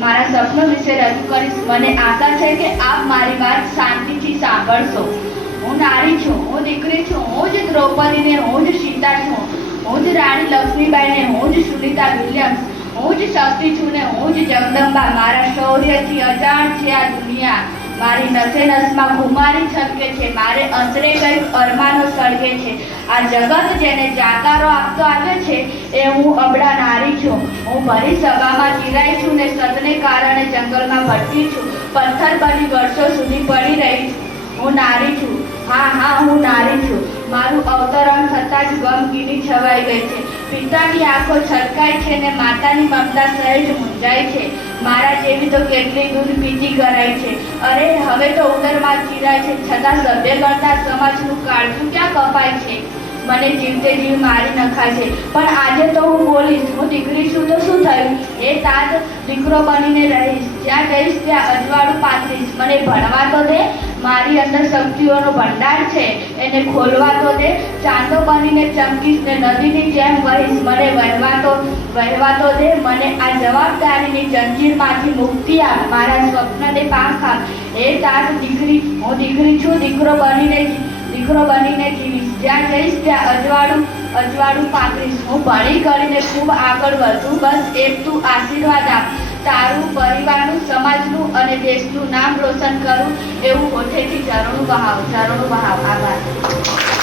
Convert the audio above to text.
મારા સપનો વિશે રજૂ કરીશ। મને આશા છે કે આપ મારી વાત શાંતિથી સાંભળશો। હું નારી છું, હું દીકરી છું, હું જ દ્રૌપદીને, હું જ સીતા છું, હું જ રાણી લક્ષ્મીબાઈને, હું જ સુનિતા વિલિયમ્સ, હું જ શક્તિ છું ને હું જ જગદંબા। મારા શૌર્યથી અજાણ છે આ દુનિયા, મારી નસે નસમાં ખુમારી છલકે છે, મારે અંતરે કંઈક અરમાનો સળગે છે। આ જગત જેને જાકારો આપતો આવ્યો છે એ હું અબળા નારી છું। હું ભરી સભામાં ચિરાઈ છું ને સદને કારણે જંગલમાં ભટકી છું, પથ્થર બની વર્ષો સુધી પડી રહી છું। હું નારી છું, હા હું નારી છું। મારું અવતરણ થતાં જ ગમગીની છવાઈ ગઈ છે। પિતાની આંખો છલકાય છે ને માતાની મમતા સહેજ મૂંઝાય છે। મારા જેવી તો કેટલી દૂધ પીતી કરાય છે। અરે હવે તો ઉદરમાં ચીરાય છે, છતાં સભ્ય કરતા સમાજનું કાળજું ક્યાં કપાય છે? મને જીવતે જીવ મારી નખાય છે, પણ આજે તો હું બોલીશ। હું દીકરી છું તો શું થયું? એ તાજ દીકરો બનીને રહીશ, જ્યાં જઈશ ત્યાં અજવાળું પાથરીશ। મને ભણવા તો દે, મારી અંદર શક્તિઓનો ભંડાર છે એને ખોલવા તો દે। ચાંદો બનીને ચમકીશ ને નદીની જેમ વહીશ। મને વહેવા તો દે, મને આ જવાબદારીની જંજીરમાંથી મુક્તિ આપ, મારા સ્વપ્નને પાંખ આપ। એ તાજ દીકરી, હું દીકરી છું, દીકરો બનીને જીવીશ, જ્યાં જઈશ ત્યાં અજવાળું પાથરીશ। હું ભણી કરીને ખૂબ આગળ વધું, બસ એક તું આશીર્વાદ આપ। તારું, પરિવારનું, સમાજનું અને દેશનું નામ રોશન કરું, એવું હોઠેથી ચરણું વહાવ। આભાર।